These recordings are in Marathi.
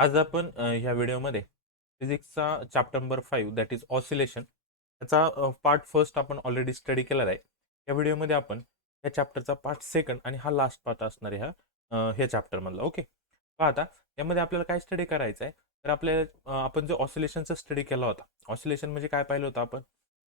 आज आपण ह्या व्हिडिओमध्ये फिजिक्सचा chapter number 5 that is oscillation याचा पार्ट फर्स्ट आपण ऑलरेडी स्टडी केलेला आहे. या व्हिडिओमध्ये आपण या चॅप्टरचा पार्ट सेकंड आणि हा लास्ट पार्ट असणार आहे ह्या चॅप्टरमधला. ओके, पहा आता यामध्ये आपल्याला काय स्टडी करायचं आहे. तर आपण जो ऑसिलेशनचा स्टडी केला होता, ऑसिलेशन म्हणजे काय पाहिलं होतं आपण,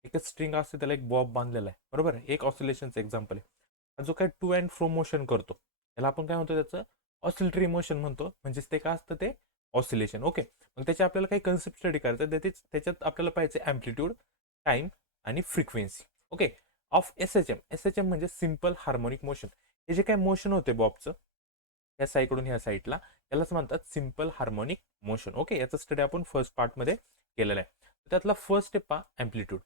एकच स्ट्रिंग असते त्याला एक बॉब बांधलेला आहे, बरोबर. एक ऑसिलेशनचं एक्झाम्पल आहे. जो काय टू अँड फ्रो मोशन करतो त्याला आपण काय म्हणतो, त्याचं ऑसिलेटरी मोशन म्हणतो. म्हणजेच ते काय असतं, ते ऑसिलेशन. ओके, मग त्याची आपल्याला काही कन्सेप्ट स्टडी करायचं, त्याच्यात आपल्याला पाहिजे अँप्लिट्यूड, टाइम आणि frequency. Okay, of S H M म्हणजे सिम्पल हार्मोनिक मोशन. हे जे काय मोशन होते बॉबचं या साईडकडून ह्या साईडला, यालाच म्हणतात सिम्पल हार्मोनिक मोशन. ओके, याचा स्टडी आपण फर्स्ट पार्टमध्ये केलेला आहे. त्यातला फर्स्ट स्टेप पहा, अँप्लिट्यूड.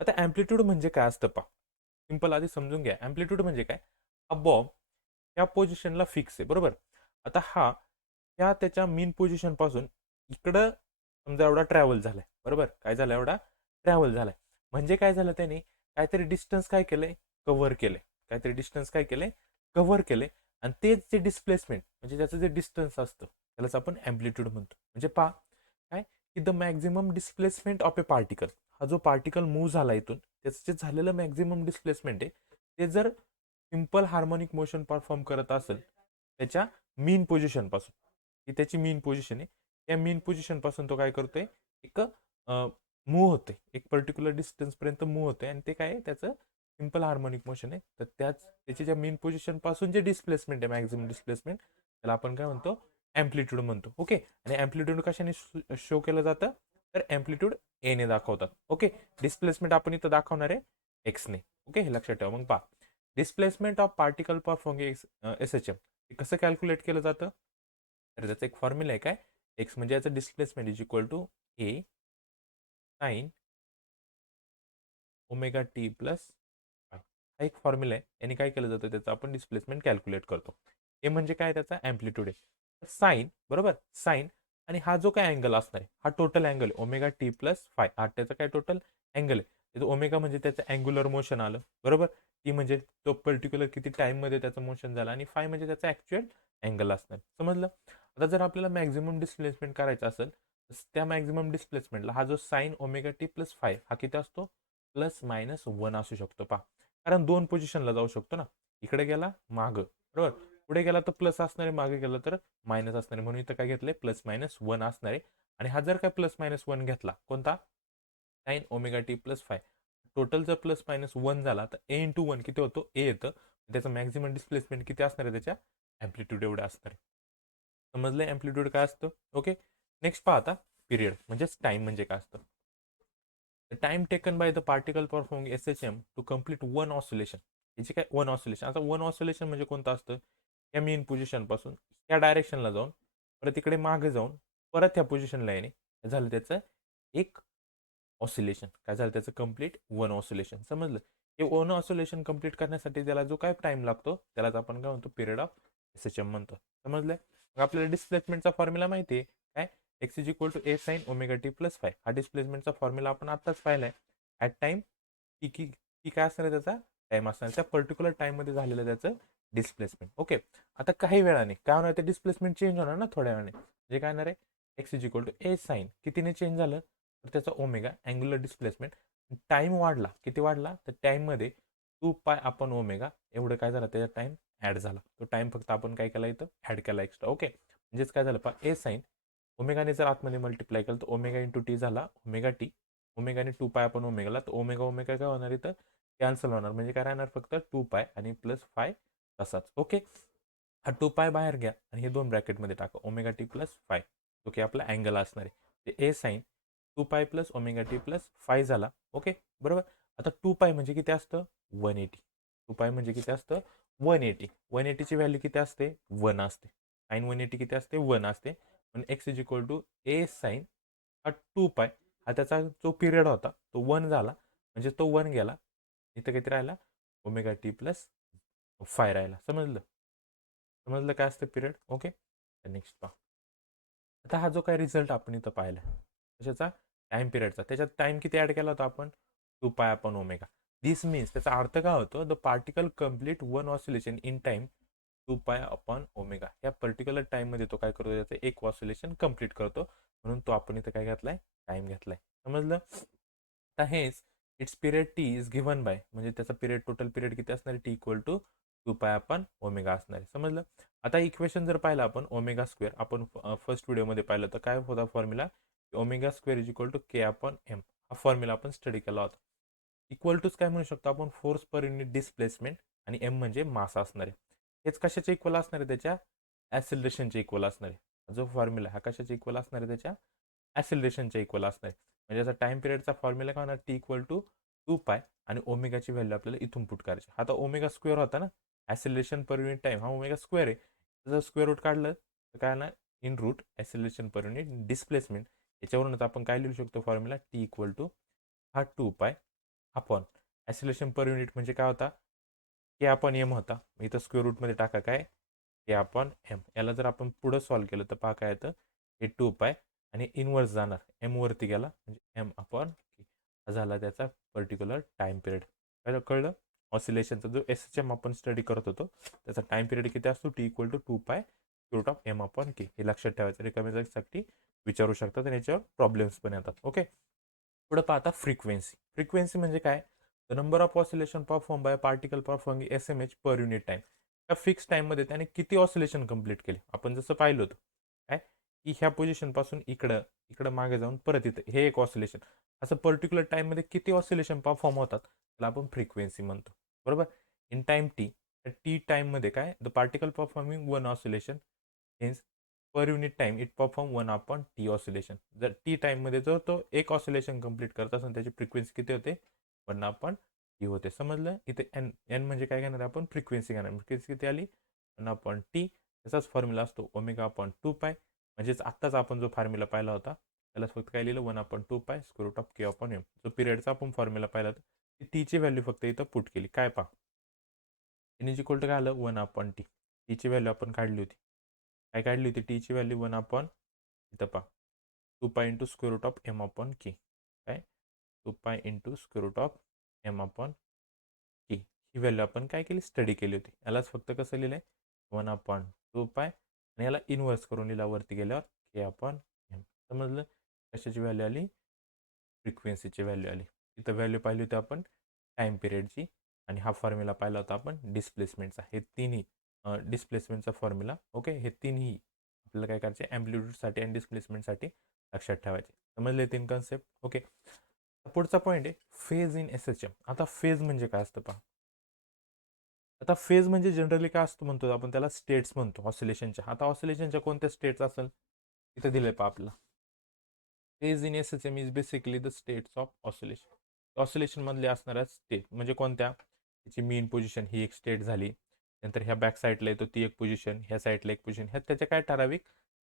आता अँप्लिट्यूड म्हणजे काय असतं पहा, सिम्पल आधी समजून घ्या. अँप्लिट्यूड म्हणजे काय, हा बॉब या पोझिशनला फिक्स आहे, बरोबर. आता हा त्याच्या मेन पोझिशन पासून इकडं समजा एवढा ट्रॅव्हल झालाय, बरोबर. काय झालं, एवढा ट्रॅव्हल झालाय. म्हणजे काय झालं, त्याने काहीतरी डिस्टन्स काय केलंय, कव्हर केलंय. काहीतरी डिस्टन्स काय केलंय, कव्हर केलंय. आणि तेच जे डिस्प्लेसमेंट म्हणजे त्याचं जे डिस्टन्स असतं त्यालाच आपण अँप्लिट्यूड म्हणतो. म्हणजे पहा काय, की the maximum displacement of A particle. हा जो पार्टिकल मूव्ह झाला इथून, त्याचं जे झालेलं मॅक्झिमम डिस्प्लेसमेंट आहे, ते जर सिम्पल हार्मोनिक मोशन परफॉर्म करत असेल त्याच्या मीन पोझिशन पासून, ही त्याची मीन पोझिशन आहे, त्या मीन पोझिशन पासून तो काय करतोय, एक मूव्ह होते, एक पर्टिक्युलर डिस्टन्स पर्यंत मूव्ह होते. आणि ते काय आहे, त्याचं सिम्पल हार्मोनिक मोशन आहे. तर त्याची ज्या मेन पोझिशन पासून जे डिस्प्लेसमेंट आहे, मॅक्झिमम डिस्प्लेसमेंट, त्याला आपण काय म्हणतो, अँप्लिट्यूड म्हणतो. ओके, आणि अँप्लिट्यूड कशाने शो केलं जातं, तर अँप्लिट्यूड एने दाखवतात. ओके, डिस्प्लेसमेंट आपण इथं दाखवणार आहे एक्सने. ओके, हे लक्षात ठेवा. मग पहा, displacement of particle performing S H M कसं कॅल्क्युलेट केलं जातं, तर त्याचा एक फॉर्म्युला आहे. काय, एक्स म्हणजे याचं displacement is equal to A sine omega T plus हा एक फॉर्म्युला आहे. याने काय केलं जातं, त्याचं आपण डिस्प्लेसमेंट कॅल्क्युलेट करतो. हे म्हणजे काय, त्याचा अँप्लिट्यूड आहे. साईन, बरोबर, साईन. आणि हा जो काय अँगल असणार आहे, हा टोटल अँगल आहे ओमेगा टी प्लस फाय. हा त्याचा काय टोटल अँगल आहे. ओमेगा म्हणजे त्याचं अँग्युलर मोशन आलं, बरोबर. टी म्हणजे तो पर्टिक्युलर किती टाइममध्ये त्याचं मोशन झालं, आणि फाय म्हणजे त्याचा ॲक्च्युअल अँगल असणार. समजलं. आता जर आपल्याला मॅक्झिमम डिस्प्लेसमेंट करायचं असेल, तर त्या मॅक्झिमम डिस्प्लेसमेंटला हा जो sine omega T plus phi हा किती असतो, +-1 असू शकतो. पहा, कारण दोन पोझिशनला जाऊ शकतो ना. इकडे गेला मागं, बरोबर. पुढे गेला तर प्लस असणार आहे, मागे गेला तर मायनस असणार आहे. म्हणून इथं काय घेतलंय, +-1 असणार आहे. आणि हा जर काय +-1 घेतला, कोणता, sign omega T plus five, total जर +-1 झाला तर ए इंटू 1 किती होतो, ए येतं. त्याचं मॅक्झिमम डिस्प्लेसमेंट किती असणार आहे, त्याच्या अँप्लिट्यूड एवढं असणार आहे. समजलंय अँप्लिट्यूड काय असतं. ओके, नेक्स्ट पहा आता, पिरियड म्हणजेच टाइम म्हणजे काय असतं. The time taken by the particle performing SHM to complete one oscillation. याची काय, वन ऑसिलेशन. आता वन ऑसिलेशन म्हणजे कोणतं असतं, या मेन पोझिशन पासून या डायरेक्शनला जाऊन परत इकडे मागे जाऊन परत ह्या पोझिशनला येणे, झालं त्याचं एक ऑसिलेशन. काय झालं त्याचं, कम्प्लीट वन ऑसिलेशन. समजलं. हे वन ऑसिलेशन कम्प्लीट करण्यासाठी त्याला जो काय टाइम लागतो, त्यालाच आपण काय म्हणतो, पिरियड ऑफ SHM म्हणतो. समजलंय. मग आपल्याला डिस्प्लेसमेंटचा फॉर्म्युला माहिती आहे. काय, x is equal to A sine omega T plus phi. हा डिस्प्लेसमेंटचा फॉर्म्युला आपण आत्ताच पाहिलाय. ॲट टाइम की की की काय असणार आहे, त्याचा टाइम असणार, त्या पर्टिक्युलर टाइममध्ये झालेलं त्याचं डिस्प्लेसमेंट. ओके, आता काही वेळाने काय होणार, ते डिस्प्लेसमेंट चेंज होणार ना थोड्या वेळाने. म्हणजे काय होणार आहे, X is equal to A sine कितीने चेंज झालं, तर त्याचा ओमेगा अँग्युलर डिस्प्लेसमेंट. टाइम वाढला, किती वाढला, तर टाइममध्ये 2 पाय आपण ओमेगा एवढं काय झालं, त्याचा टाइम ॲड झाला. तो टाइम फक्त आपण काय केला, इथं ॲड केला एक्स्ट्रा. ओके, म्हणजेच काय झालं पहा, ए साइन ओमेगाने जर आतमध्ये मल्टिप्लाय केलं तर ओमेगा इंटू टी झाला ओमेगा टी. ओमेगाने 2 पाय आपण ओमेगाला, तर ओमेगा ओमेगा काय होणार, इथं कॅन्सल होणार. म्हणजे काय राहणार, फक्त 2 पाय आणि प्लस फाय तसाच. ओके, हा 2 पाय बाहेर घ्या आणि हे दोन ब्रॅकेटमध्ये टाका, omega T plus five. Okay, आपला अँगल असणार आहे ते ए साइन 2 पाय plus omega T plus five झाला. ओके, बरोबर. आता 2 पाय म्हणजे किती असतं, 180. 2 पाय म्हणजे किती असतं, 180. 180ची व्हॅल्यू किती असते, 1 असते. साइन 180 किती असते, 1 असते. पण X is equal to A sine हा 2 पाय, हा त्याचा जो पिरियड होता तो 1 झाला. म्हणजे तो 1 गेला, इथं किती राहिला, ओमेगा टी प्लस फाय राहिला. समजलं. समजलं काय असतं पिरियड. ओके, नेक्स्ट पहा. आता हा जो काय रिझल्ट आपण इथं पाहिला कशाचा, टाइम पिरियडचा, त्याच्यात टाइम किती ॲड केला होता आपण, 2 पाय आपण ओमेगा. दिस मीन्स, त्याचा अर्थ काय होतो, the particle complete one oscillation in time 2 pi upon omega. या पर्टिक्युलर टाइममध्ये तो काय करतो, त्याचं एक ऑसिलेशन कंप्लीट करतो. म्हणून तो आपण इथं काय घेतलाय, टाइम घेतलाय. समजलं. आता हेच it's period T is given bye, म्हणजे त्याचा पिरियड, टोटल पिरियड किती असणार आहे, T equal to 2 pi upon omega असणार आहे. समजलं. आता इक्वेशन जर पाहिलं आपण ओमेगा स्क्वेअर, आपण फर्स्ट व्हिडिओमध्ये पाहिलं तर काय होता formula, omega square is equal to K upon M. हा फॉर्म्युला आपण स्टडी केला होता. इक्वल टूच काय म्हणू शकतो आपण, फोर्स पर युनिट डिस्प्लेसमेंट, आणि एम म्हणजे मास असणार आहे. हेच कशाचे इक्वल असणार आहे, त्याच्या ॲसिलरेशनचे इक्वल असणार आहे. जो फॉर्म्युला हा कशाचे इक्वल असणार आहे, त्याच्या ॲसिलरेशनच्या इक्वल असणार आहे. म्हणजे याचा टाइम पिरियडचा फॉर्म्युला काय होणार, टी इक्वल टू 2 पाय, आणि ओमेगाची व्हॅल्यू आपल्याला इथून पुट करायची. आता ओमेगा स्क्वेअर होता ना, ॲसिलेशन पर युनिट टाइम, हा ओमेगा स्क्वेअर आहे. जर स्क्वेअर रूट काढलं तर काय ना, in root acceleration per unit displacement. याच्यावरूनच आपण काय लिहू शकतो फॉर्म्युला, टी इक्वल टू हा 2 pi upon acceleration per unit म्हणजे काय होता, के अपॉन एम होता. इथं स्क्वेअर रूटमध्ये टाका काय, के अपॉन एम. याला जर आपण पुढं सॉल्व्ह केलं तर पहा काय येतं, हे 2 पाय आणि इनवर्स जाणार, एम वरती गेला म्हणजे एम अपॉन के. हा झाला त्याचा पर्टिक्युलर टाइम पिरियड. काय कळलं. ऑसिलेशनचा जो एस एच एम आपण स्टडी करत होतो, त्याचा टाइम पिरियड किती असतो, टी इक्वल टू 2 पाय रूट ऑफ एम अपॉन के. हे लक्षात ठेवायचं, रिकमेंडसाठी विचारू शकतात आणि याच्यावर प्रॉब्लेम्स पण येतात. ओके. पुढे पाहता फ्रिक्वेन्सी. फ्रिक्वेन्सी म्हणजे काय, the number of oscillation perform by particle performing S M H per unit time. त्या फिक्स टाइममध्ये त्याने किती ऑसिलेशन कंप्लीट केले. आपण जसं पाहिलं होतं काय, की ह्या पोझिशनपासून इकडं इकडं मागे जाऊन परत इथं हे एक ऑसिलेशन, असं पर्टिक्युलर टाइममध्ये किती ऑसिलेशन परफॉर्म होतात, त्याला आपण फ्रिक्वेन्सी म्हणतो. बरोबर. इन टाइम टी, टी टाइममध्ये काय, the particle performing one oscillation, hence per unit time it perform 1 upon T oscillation. जर टी टाइममध्ये जर तो एक ऑसिलेशन कंप्लीट करत असेल, त्याची फ्रिक्वेन्सी किती होते, 1 अपॉन टी होते. समजलं. इथे एन, एन म्हणजे काय घेणार आपण, फ्रिक्वेन्सी घेणार. फ्रिक्वेन्सी किती आली, 1 अपॉन टी. त्याचाच फॉर्म्युला असतो ओमेगा अपॉन 2 पाय. म्हणजेच आत्ताच आपण जो फॉर्म्युला पाहिला होता, त्याला फक्त काय लिहिलं, 1 upon 2 pi square root of K upon M. जो पिरियडचा आपण फॉर्म्युला पाहिला होता, टीची व्हॅल्यू फक्त इथं पुट केली. काय पहा, एन इज इक्वल टू काय आलं, 1 अपॉन टी. टीची व्हॅल्यू आपण काढली होती. काय काढली होती, टीची व्हॅल्यू 1 अपॉन, इथं पहा, 2 pi into square root of M upon K. काय, 2 pi into square root of M upon K. ही व्हॅल्यू आपण काय केली, स्टडी केली होती. यालाच फक्त कसं लिहिलं आहे, 1 अपॉन 2 पाय, आणि याला इन्व्हर्स करून लिहिला वरती गेल्यावर के अपॉन एम. समजलं. कशाची व्हॅल्यू आली, फ्रिक्वेन्सीची व्हॅल्यू आली. इथं व्हॅल्यू पाहिली होती आपण टाइम पिरियडची, आणि हा फॉर्म्युला पाहिला होता आपण डिस्प्लेसमेंटचा. हे तिन्ही डिस्प्लेसमेंटचा फॉर्म्युला. ओके. हे तिन्ही आपल्याला काय करायचे, ॲम्प्लिट्यूडसाठी आणि डिस्प्लेसमेंटसाठी लक्षात ठेवायचे. समजले 3 कन्सेप्ट. ओके. पुढचा पॉईंट आहे phase in S H M. आता फेज म्हणजे काय असतं पहा. आता फेज म्हणजे जनरली काय असतं म्हणतो आपण, त्याला स्टेट्स म्हणतो ऑसिलेशनच्या. आता ऑसिलेशनच्या कोणत्या स्टेट्स असेल, इथे दिले पहा आपला. Phase in S H M is basically the states of oscillation. Oscillation मधले असणाऱ्या स्टेट म्हणजे कोणत्या, त्याची मेन पोझिशन ही एक स्टेट झाली, नंतर ह्या बॅक साईडला येतो ती एक पोझिशन, ह्या साईडला एक पोझिशन, ह्या त्याच्या काय ठराविक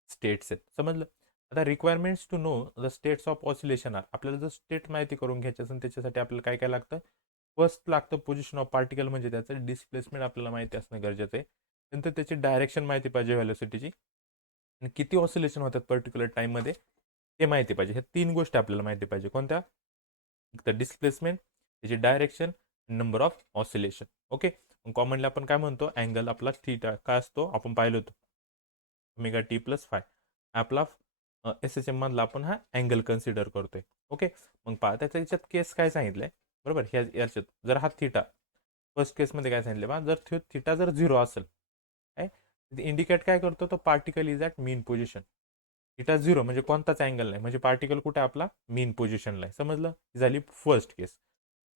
स्टेट्स आहेत. समजलं. आता requirements to know the states of oscillation are. आपल्याला जर स्टेट माहिती करून घ्यायची असेल, त्याच्यासाठी आपल्याला काय काय लागतं, फर्स्ट लागतं पोझिशन ऑफ पार्टिकल, म्हणजे त्याचं डिस्प्लेसमेंट आपल्याला माहिती असणं गरजेचं आहे. नंतर त्याची डायरेक्शन माहिती पाहिजे व्हॅलोसिटीची, आणि किती ऑसिलेशन होतात पर्टिक्युलर टाइममध्ये ते माहिती पाहिजे. ह्या 3 गोष्टी आपल्याला माहिती पाहिजे. कोणत्या, एक तर डिस्प्लेसमेंट, त्याची direction, number of oscillation. Okay. Commonly आपण काय म्हणतो, अँगल आपला थीटा काय असतो, आपण पाहिलं होतं ओमेगा टी प्लस फाय. आपला एस एच एम मधला आपण हा अँगल कन्सिडर करतोय. ओके. मग पहा त्याच्या याच्यात केस काय सांगितलंय, बरोबर. ह्या याच्यात जर हा थीटा, फर्स्ट केसमध्ये काय सांगितलं बा, जर थीटा जर 0 असेल, काय इंडिकेट काय करतो, तो particle is at mean position. Theta 0 म्हणजे कोणताच अँगल नाही, म्हणजे पार्टिकल कुठे आपला मीन पोझिशनला आहे. समजलं. ही झाली फर्स्ट केस.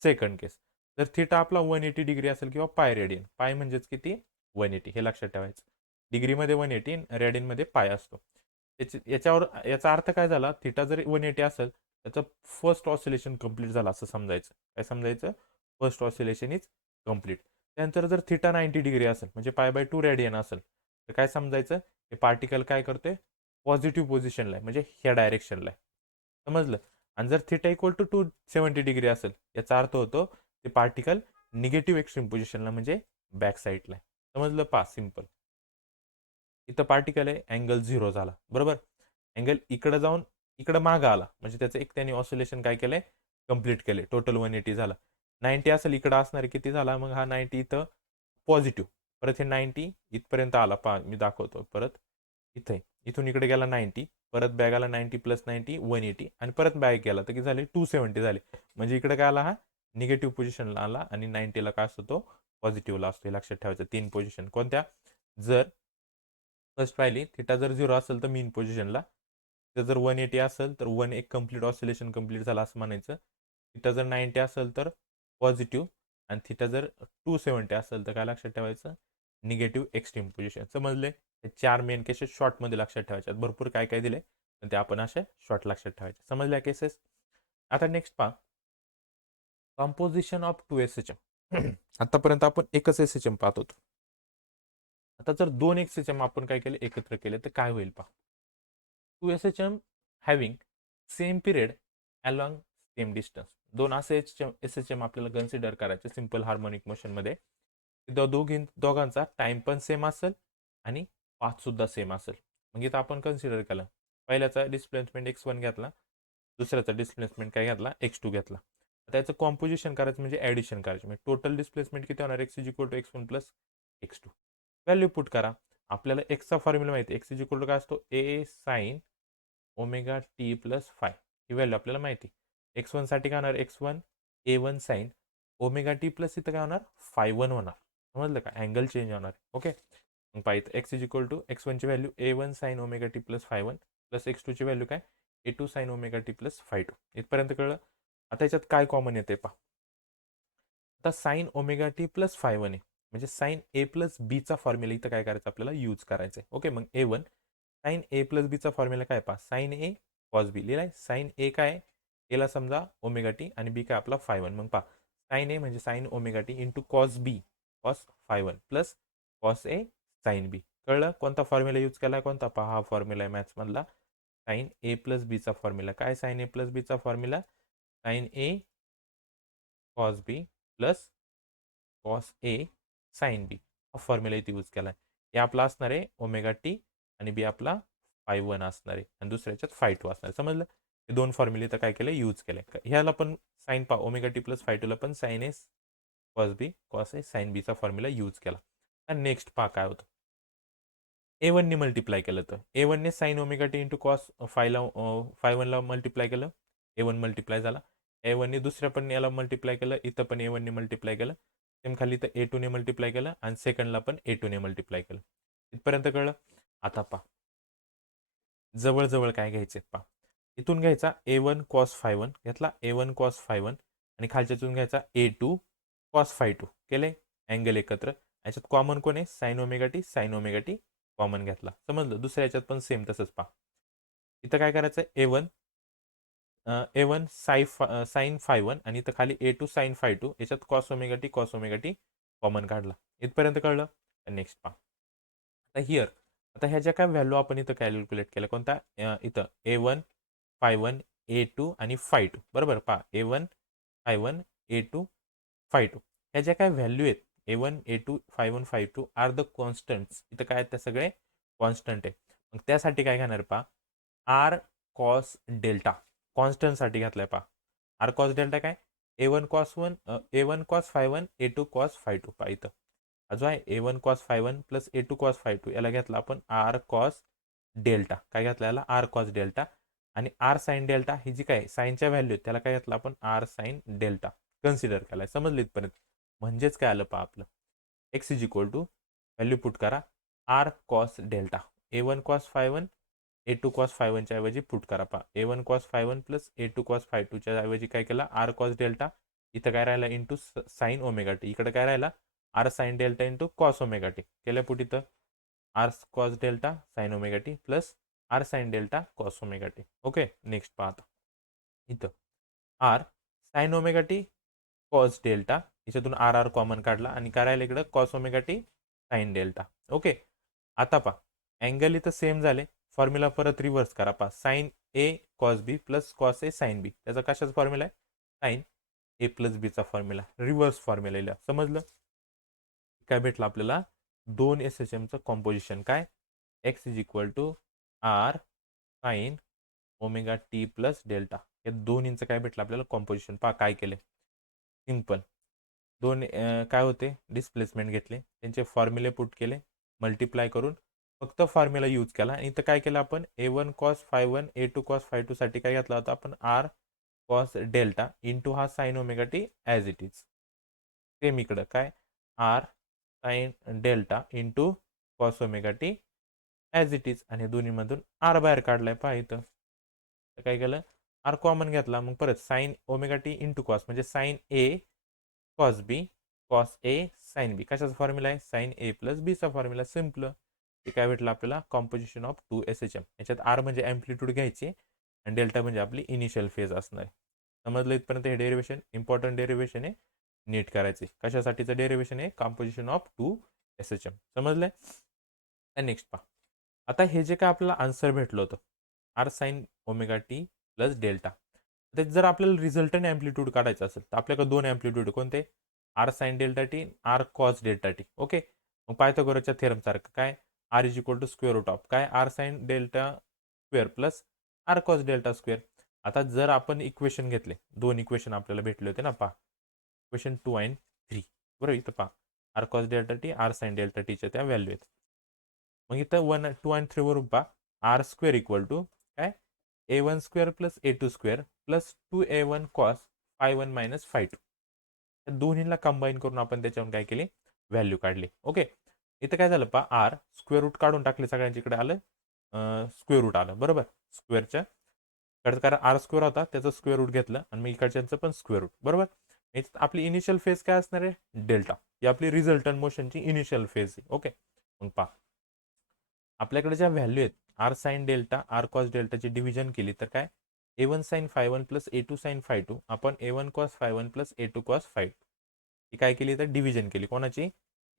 सेकंड केस, जर थीटा आपला 180 डिग्री असेल किंवा पाय रेडियन, पाय म्हणजेच किती, 180, हे लक्षात ठेवायचं. डिग्रीमध्ये 180, रेडियनमध्ये पाय असतो. याच्यावर याचा अर्थ काय झाला, थीटा जर 180 असेल, त्याचं फर्स्ट ऑसिलेशन कंप्लीट झालं असं समजायचं. काय समजायचं, फर्स्ट ऑसिलेशन इज कंप्लीट. त्यानंतर जर थीटा 90 डिग्री असेल, म्हणजे पाय बाय 2 रेडियन असेल, तर काय समजायचं, हे पार्टिकल काय करते, पॉझिटिव्ह पोझिशनला आहे, म्हणजे ह्या डायरेक्शनला आहे. समजलं. आणि जर थीटा इक्वल टू 270 डिग्री असेल, याचा अर्थ होतो ते पार्टिकल निगेटिव्ह एक्स्ट्रीम पोझिशनला, म्हणजे बॅक साईडला आहे. समजलं. पा सिम्पल. इथं पार्टिकल आहे, अँगल 0 झाला, बरोबर. अँगल इकडं जाऊन इकडं मागं आला, म्हणजे त्याचं एक त्यांनी ऑसिलेशन काय केलंय, कंप्लीट केले. टोटल 180 झाला. 90 असेल, इकडं असणार किती झाला, मग हा 90 इथं पॉझिटिव्ह, परत हे 90 इथपर्यंत आला पहा, मी दाखवतो परत. इथे इथून इकडे गेला 90, परत बॅग आला 90 प्लस 90 180 आणि परत बॅग गेला तर किती झाले 270 झाले. म्हणजे इकडे काय आला, हा निगेटिव्ह पोझिशनला आला आणि 90ला काय असतो तो पॉझिटिव्हला असतो. हे लक्षात ठेवायचं. 3 पोझिशन कोणत्या, जर फर्स्ट पाहिली थिटा जर 0 असेल तर मीन पोझिशनला, तर जर 180 असेल तर 1 एक कंप्लीट ऑसिलेशन कंप्लीट झाला असं म्हणायचं. थिटा जर 90 असेल तर पॉझिटिव्ह, आणि थिटा जर 270 असेल तर काय लक्षात ठेवायचं, निगेटिव्ह एक्स्ट्रीम पोझिशन. समजले. हे 4 मेन केसेस शॉर्टमध्ये लक्षात ठेवायचे. भरपूर काय काय दिले पण ते आपण असे शॉर्ट लक्षात ठेवायचे. समजल्या केसेस. आता नेक्स्ट पहा, कॉम्पोजिशन ऑफ 2 SHM. आतापर्यंत आपण एकच SHM पाहत होतो. आता जर 2 SHM आपण काय केले, एकत्र केले तर काय होईल पहा. 2 SHM having same period along same distance. दोन असे SHM आपल्याला कन्सिडर करायचे सिंपल हार्मोनिक मोशनमध्ये. दोघांचा टाइम पण सेम असेल आणि पाथ सुद्धा सेम असेल. मग इथं आपण कन्सिडर केलं, पहिल्याचा डिस्प्लेसमेंट x1 घेतला, दुसऱ्याचा डिस्प्लेसमेंट काय घेतला, x2 घेतला. त्याचं कॉम्पोजिशन करायचं म्हणजे ॲडिशन करायचं. म्हणजे टोटल डिस्प्लेसमेंट किती होणार, x is equal to x1 plus x2. Value put करा. आपल्याला एक्सचा फॉर्म्युला माहिती आहे, एक्स इज इक्वल टू काय असतो, A sine omega T plus phi. ही व्हॅल्यू आपल्याला माहिती. x1 साठी काय होणार, x1 a1 sine omega T plus इथं काय होणार, फाय1 होणार. समजलं का, अँगल चेंज होणार. ओके. मग पाहिजे x is equal to x1 ची value a1 sine omega T plus phi one plus x2 ची व्हॅल्यू काय a2 sine omega T plus phi two. इथपर्यंत कळलं. आता याच्यात काय कॉमन येते पहा. आता sine omega T plus phi one आहे, म्हणजे साइन ए प्लस बीचा फॉर्म्युला इथं काय करायचं आपल्याला यूज करायचं आहे. ओके. मग a1 साइन ए प्लस बीचा फॉर्म्युला काय पहा, sine A cos B लिहिलाय. Sign ए काय, एला समजा ओमेगा टी आणि बी काय आपला फाय1. मग पहा, साइन ए म्हणजे sine omega T into cos B cos phi one plus cos A sine B. कळलं कोणता फॉर्म्युला यूज केला, कोणता पहा, हा फॉर्म्युला आहे मॅथ्समधला. साइन ए प्लस बीचा फॉर्म्युला काय, साइन ए प्लस बीचा formula sign A cos B plus cos A sine बी. हा फॉर्म्युला इथे यूज केला आहे. हे आपला असणार आहे ओमेगा टी आणि बी आपला फाय1 असणार आहे आणि दुसऱ्याच्यात फाय2 असणार आहे. समजलं. हे दोन फॉर्म्युले तर काय केलं, यूज केले. ह्याला पण साइन पा ओमेगा टी प्लस फाय2ला पण sign A cos B cos A sign बीचा फॉर्म्युला यूज केला. आणि नेक्स्ट पहा काय होतं, a1ने मल्टिप्लाय केलं तर a1ने sine omega T into cos फाय1ला मल्टिप्लाय केलं, a1 मल्टिप्लाय झाला. a1ने दुसऱ्या पण याला मल्टिप्लाय केलं, इथं पण a1ने मल्टिप्लाय केलं. सेम खाली तर a2ने मल्टिप्लाय केलं आणि सेकंडला पण a2ने मल्टिप्लाय केलं. इथपर्यंत कळलं. आता पहा, जवळजवळ काय घ्यायचे पहा. इथून घ्यायचा a1 कॉस फाय1 घेतला, a1 कॉस फाय1 आणि खालच्यातून घ्यायचा a2 कॉस फाय2. केले अँगल एकत्र. याच्यात कॉमन कोण आहे, साइन ओमेगा टी कॉमन घेतला. समजलं. दुसऱ्या याच्यात पण सेम तसंच पहा. इथं काय करायचं, ए वन साइन फाय1 आणि इथं खाली a2 साइन फाय2. याच्यात कॉस ओमेगा टी कॉमन काढला. इथपर्यंत कळलं. नेक्स्ट पहा, आता हिअर, आता ह्या ज्या काय व्हॅल्यू आपण इथं कॅल्क्युलेट केल्या, कोणता इथं a1 फाय1 a2 आणि फाय2. बरोबर पहा, a1 फाय1 a2 फाय2. ह्या ज्या काय व्हॅल्यू आहेत a1 a2 phi one phi two are the constants. इथं काय आहेत, त्या सगळे कॉन्स्टंट आहे. मग त्यासाठी काय घेणार पहा, आर कॉस डेल्टा कॉन्स्टंटसाठी घातलाय पहा. आर कॉस डेल्टा काय, A one cos phi one a2 cos phi two. पहा इथं जो आहे a1 cos phi one plus a2 cos phi two, याला घेतला आपण आर कॉस डेल्टा. काय घेतला याला, आर कॉस डेल्टा. आणि आर साइन डेल्टा ही जी काय साईनच्या व्हॅल्यू त्याला काय घेतलं आपण, आर साइन डेल्टा कन्सिडर केलाय. समजलं इथपर्यंत. म्हणजेच काय आलं पहा आपलं, X is equal to value put करा, R cos delta. a1 cos phi one a2 cos फाय1च्या ऐवजी पुट करा पहा, a1 cos phi one plus a2 cos फाय2च्या ऐवजी काय केला, आर कॉस डेल्टा. इथं काय राहिला, इंटू साइन ओमेगा टी. इकडे काय राहिला, r sine delta into cos omega t. केल्या पुट इथं r cos delta sine omega T plus r sine delta cos omega t. Okay. Next पाहता इथं r sine omega t cos delta, याच्यातून आर आर कॉमन काढला आणि करायला इकडं cos omega t sine delta. Okay. आता पहा, अँगल इथं सेम झाले. फॉर्म्युला परत रिव्हर्स करा पहा, sine A cos B plus cos A sine B. त्याचा कशाचा फॉर्म्युला आहे, साइन ए प्लस बीचा फॉर्म्युला. रिव्हर्स फॉर्म्युला लिहिला. समजलं. काय भेटलं आपल्याला, 2 SHMचं कॉम्पोजिशन काय, x is equal to r sine omega T plus delta. या दोन्हींचं काय भेटलं आपल्याला कॉम्पोजिशन. पहा काय केले, सिंपल. दोन काय होते डिस्प्लेसमेंट घेतले, त्यांचे फॉर्म्युले पुट केले, मल्टिप्लाय करून फक्त फॉर्म्युला यूज केला. आणि इथं काय केलं आपण A1 cos phi 1 A2 cos phi 2 साठी काय घेतला होता आपण R cos डेल्टा इंटू हा sign omega T as it is. Same इकडं काय R sign delta into cos omega T as it is. आणि दोन्हीमधून R बाहेर काढलाय पहा इथं. तर काय केलं R कॉमन घेतला, मग परत sine omega T into cos म्हणजे sine A cos B cos A sine B. कशाचा फॉर्म्युला आहे साइन ए प्लस बीचा फॉर्म्युला. सिम्पल. ते काय भेटलं आपल्याला कॉम्पोजिशन ऑफ 2 SHM. याच्यात आर म्हणजे अँप्लिट्यूड घ्यायचे आणि डेल्टा म्हणजे आपली इनिशियल फेज असणार आहे. समजलं इथपर्यंत? हे डेरिवेशन इम्पॉर्टंट डेरिवेशन आहे, नीट करायचे. कशासाठीचं डेरिवेशन आहे कॉम्पोजिशन ऑफ 2 SHM. समजलंय? नेक्स्ट पहा. आता हे जे काय आपल्याला आन्सर भेटलं होतं r sine omega T plus delta, ते जर आपल्याला रिझल्टंट अँप्लिट्यूड काढायचं असेल तर आपल्याकडे दोन अँप्लिट्यूड कोणते R sine delta T R cos delta T. Okay. मग पायथागोरसच्या थेरम सारखं काय R is equal to square root of काय R sine delta square plus R cos delta square. आता जर आपण इक्वेशन घेतले, दोन इक्वेशन आपल्याला भेटले होते ना, पहा इक्वेशन 2 आणि 3 बरोबर. इथं पहा r cos delta T r sine delta टीच्या त्या व्हॅल्यू आहेत. मग इथं 1 2 आणि 3 वरून पहा आर स्क्वेअर इक्वल टू काय A1 square plus A2 square plus 2A1 cos phi 1 minus five 2. त्या दोन्हीला कंबाईन करून आपण त्याच्यावरून काय केली व्हॅल्यू काढली. ओके. इथं काय झालं पहा आर स्क्वेअर रूट काढून टाकले, सगळ्यांच्याकडे आलं स्क्वेअर रूट आलं बरोबर. स्क्वेअरच्या कारण आर स्क्वेअर होता त्याचं स्क्वेअर रूट घेतलं आणि मग इकडच्यांचं पण स्क्वेअर रूट बरोबर. आपली इनिशियल फेज काय असणार आहे डेल्टा. ही आपली रिझल्टंट मोशनची इनिशियल फेज आहे. ओके. मग पहा आपल्याकडे ज्या व्हॅल्यू आहेत R sine delta R cos डेल्टाची डिव्हिजन केली तर काय A1 sine phi 1 plus A2 sine phi 2 आपण A1 cos phi 1 plus A2 cos phi 2 ही काय केली तर डिव्हिजन केली. कोणाची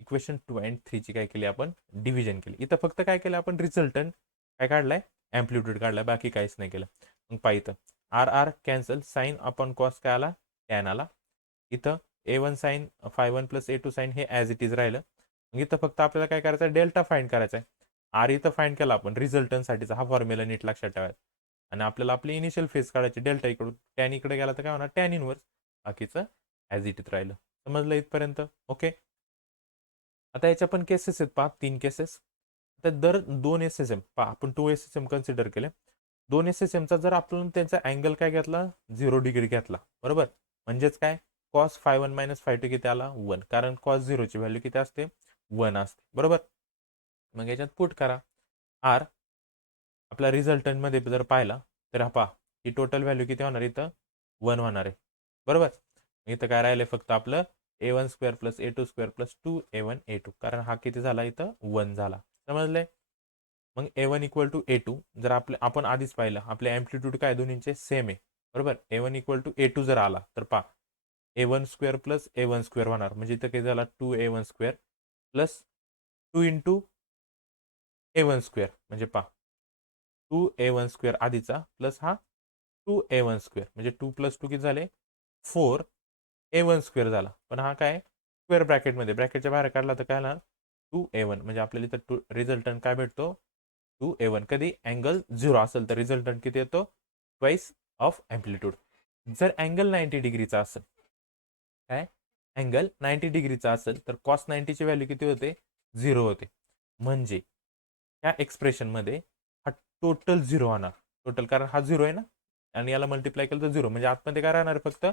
इक्वेशन 2 आणि 3 ची काय केली आपण डिव्हिजन केली. इथं फक्त काय केलं आपण रिझल्टंट काय काढलाय अँप्लिट्यूड काढलाय, बाकी काहीच नाही केलं. मग पहा इथं r r cancel sine upon cos काय आला टॅन आला. इथं A1 sine phi 1 plus A2 sine हे ॲज इट इज राहिलं. मग इथं फक्त आपल्याला काय करायचं आहे डेल्टा फाइंड करायचा आहे. आर इथं फाइंड केला आपण रिझल्टंटसाठीचा हा फॉर्म्युला नीट लक्षात ठेवायचा. आणि आपल्याला आपली इनिशियल फेज काढायची डेल्टा इकडून टॅन इकडे गेला तर काय होणार टॅन इनवर्स, बाकीचं ॲज इट इज राहिलं. समजलं इथपर्यंत? ओके. आता याच्या पण केसेस आहेत पहा 3 केसेस. तर दर 2 SSM पहा आपण 2 SSM कन्सिडर केले. 2 SSMचा जर आपण त्यांचा अँगल काय घेतला 0 डिग्री घेतला बरोबर. म्हणजेच काय कॉस फाय 1 मायनस फाय 2 किती आला 1, कारण कॉस 0ची व्हॅल्यू किती असते 1 असते बरोबर. मग याच्यात पुट करा आर आपला रिझल्टंटमध्ये जर पाहिला तर हा पहा ही टोटल व्हॅल्यू किती होणार इथं 1 होणार आहे बरोबर. इथं काय राहिले फक्त आपलं A1 square plus A2 square plus 2A1 A2, कारण हा किती झाला इथं 1 झाला. समजले. मग A1 इक्वल टू A2 जर आपण आधीच पाहिलं आपले अँप्लिट्यूड काय दोन्हींचे सेम आहे बरोबर. A1 इक्वल टू A2 जर आला तर पहा A1 square plus A1 square होणार, म्हणजे इथं किती झाला 2A1 square plus 2 into A1 square म्हणजे पहा 2A1 स्क्वेअर आधीचा प्लस हा 2A1 स्क्वेअर म्हणजे 2 प्लस 2 किती झाले 4A1 स्क्वेअर झाला. पण हा काय स्क्वेअर ब्रॅकेटमध्ये ब्रॅकेटच्या बाहेर काढला तर काय ना 2A1 म्हणजे आपल्याला इथं रिझल्टंट काय भेटतो 2A1. कधी अँगल 0 असेल तर रिझल्टंट किती येतो ट्वाईस ऑफ अँप्लिट्यूड. जर अँगल 90 डिग्रीचा असेल काय अँगल 90 डिग्रीचा असेल तर कॉस 90ची व्हॅल्यू किती होते 0 होते. म्हणजे या एक्सप्रेशनमध्ये हा टोटल 0 होणार. टोटल कारण हा 0 आहे ना आणि याला मल्टिप्लाय केलं तर 0 म्हणजे आतमध्ये काय राहणार फक्त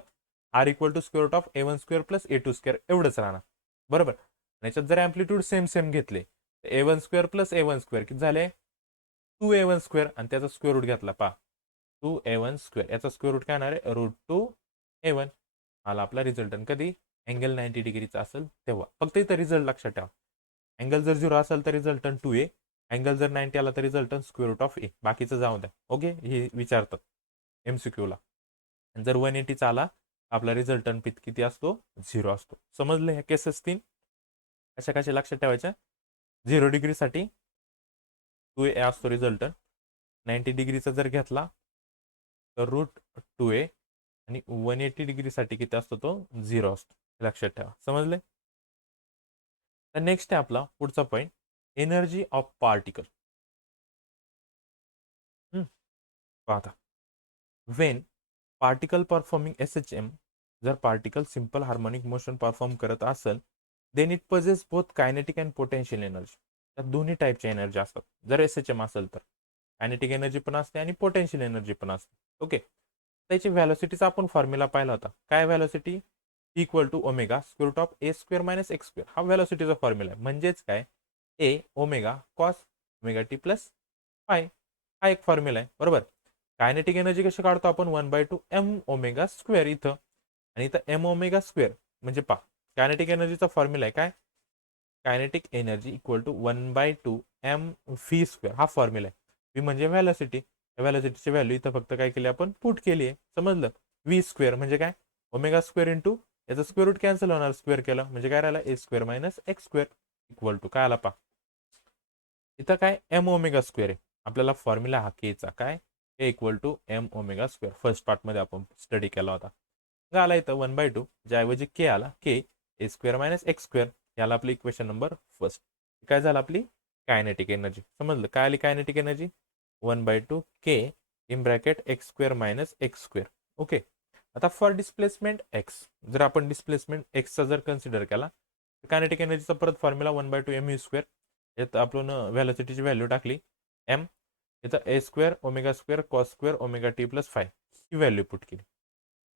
r equal to square root of A1 square plus A2 square एवढंच राहणार बरोबर. याच्यात जर अँप्लिट्यूड सेम सेम घेतले तर A1 square plus A1 square किती झाले 2A1 स्क्वेअर आणि त्याचा स्क्वेअर रूट घेतला पहा 2A1 स्क्वेअर याचा स्क्वेअर रूट काय येणार आहे √2A1. आला आपला रिझल्टंट कधी अँगल 90 डिग्रीचा असेल तेव्हा. फक्त इथं रिझल्ट लक्षात ठेवा अँगल जर 0 असेल तर रिझल्टंट 2A, अँगल जर 90 आला तर resultant square root of A, बाकीचं जाऊ द्या. ओके. हे विचारतात MCQला. जर 180 आला आपला रिझल्टंट किती असतो 0 असतो. समजलं ह्या केसेस 3 कशा कशा लक्षात ठेवायच्या. 0 डिग्रीसाठी 2A असतो रिझल्टंट, 90 डिग्रीचा जर घेतला तर √2A आणि 180 डिग्रीसाठी किती असतो तो 0 असतो. लक्षात ठेवा. समजले. तर नेक्स्ट आहे आपला पुढचा पॉईंट एनर्जी ऑफ पार्टिकल. पाहता वेन particle performing SHM जर particle simple harmonic motion perform करत असेल then it possesses both kinetic and potential energy. त्यात दोन्ही टाईपच्या एनर्जी असतात. जर SHM असेल तर कायनेटिक एनर्जी पण असते आणि पोटेन्शियल एनर्जी पण असते. ओके, त्याची व्हॅलोसिटीचा आपण फॉर्म्युला पाहिला होता. काय velocity? Equal to omega square root of A square minus x square. हा व्हॅलोसिटीचा फॉर्म्युला आहे. म्हणजेच काय, A omega cos omega T plus phi. हा एक फॉर्म्युला आहे. बरोबर. कायनेटिक एनर्जी कशी काढतो आपण? 1/2 एम ओमेगा स्क्वेअर इथं, आणि इथं एम ओमेगा स्क्वेअर म्हणजे पा कायनेटिक एनर्जीचा फॉर्म्युला आहे काय? Kinetic energy equal to 1/2 m v square. हा फॉर्म्युला आहे. व्ही म्हणजे व्हॅलोसिटी. व्हॅलोसिटीची व्हॅल्यू इथं फक्त काय केली आपण? पुट केली आहे. समजलं? व्ही स्क्वेअर म्हणजे काय? ओमेगा स्क्वेअर इंटू याचा स्क्वेअर रूट कॅन्सल होणार स्क्वेअर केलं म्हणजे काय राहिला? A square minus x square equal to काय आला पा? इथं काय? एम ओमेगा स्क्वेअर आहे. आपल्याला फॉर्म्युला हा केचा काय? A equal to M omega square. First पार्टमध्ये आपण स्टडी केला होता. आला इथं 1/2 ज्याऐवजी के आला के A square minus x square. याला आपली इक्वेशन नंबर फर्स्ट. काय झालं आपली? Kinetic energy. समजलं? काय आली kinetic energy? 1/2 K in bracket x square minus x square. Okay, आता फॉर डिस्प्लेसमेंट एक्स, जर आपण डिस्प्लेसमेंट एक्सचा जर कन्सिडर केला तर कायनेटिक एनर्जीचा परत फॉर्म्युला 1/2 एम यू स्क्वेअर. यात आपण व्हॅलोसिटीची व्हॅल्यू टाकली एम, इथं A square omega square cos square omega T plus phi ही व्हॅल्यू पुट केली.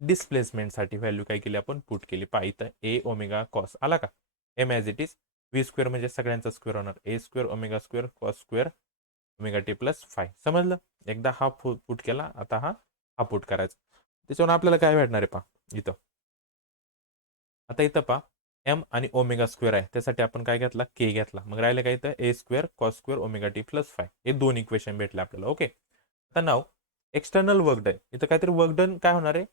डिस्प्लेसमेंटसाठी व्हॅल्यू काय केली आपण? पुट केली. पा इथं ए ओमेगा कॉस आला का? M as it is. V square म्हणजे सगळ्यांचा स्क्वेअर होणार. A square omega square cos square omega T plus phi. समजलं? एकदा हा पुट केला, आता हा पुट करायचा. त्याच्यावर आपल्याला काय भेटणार आहे पा इथं? आता इथं पा एम आणि ओमेगा स्क्वेअर आहे, त्यासाठी आपण काय घेतला? के घेतला. मग राहिलं काय इथं? A square cos square omega T plus phi. हे दोन इक्वेशन भेटले आपल्याला. ओके, आता नाव एक्सटर्नल वर्क डन. इथं काहीतरी वर्क डन काय होणार आहे?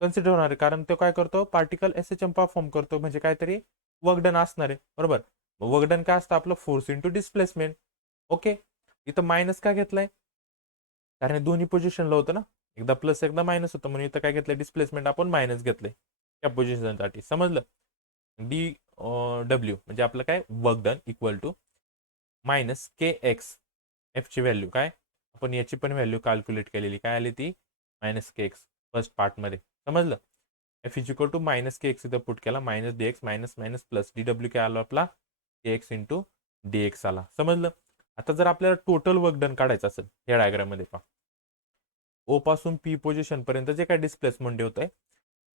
कन्सिडर होणार आहे, कारण तो काय करतो? पार्टिकल SHM परफॉर्म करतो म्हणजे काहीतरी वर्क डन असणार आहे. बरोबर. वर्क डन काय असतं आपलं? Force into displacement. ओके, इथं मायनस का घेतलाय? कारण हे दोन्ही पोझिशनला होतं ना, एकदा प्लस एकदा मायनस होतं, म्हणून इथं काय घेतलं? डिस्प्लेसमेंट आपण मायनस घेतले त्या पोझिशनसाठी. समजलं? डी डब्ल्यू म्हणजे आपलं काय? Work done equal to minus K X. एफची व्हॅल्यू काय? आपण याची पण व्हॅल्यू कॅल्क्युलेट केलेली. काय आली ती? मायनस के एक्स फर्स्ट पार्टमध्ये. समजलं? F is equal to minus K x इथं पुट केला. Minus d x minus minus plus d डब्ल्यू काय आला आपला? K x into d x आला. समजलं? आता जर आपल्याला टोटल वर्क डन काढायचं असेल या डायग्राममध्ये पहा, ओ पासून पी पोझिशन पर्यंत जे काय डिस्प्लेसमेंट होत आहे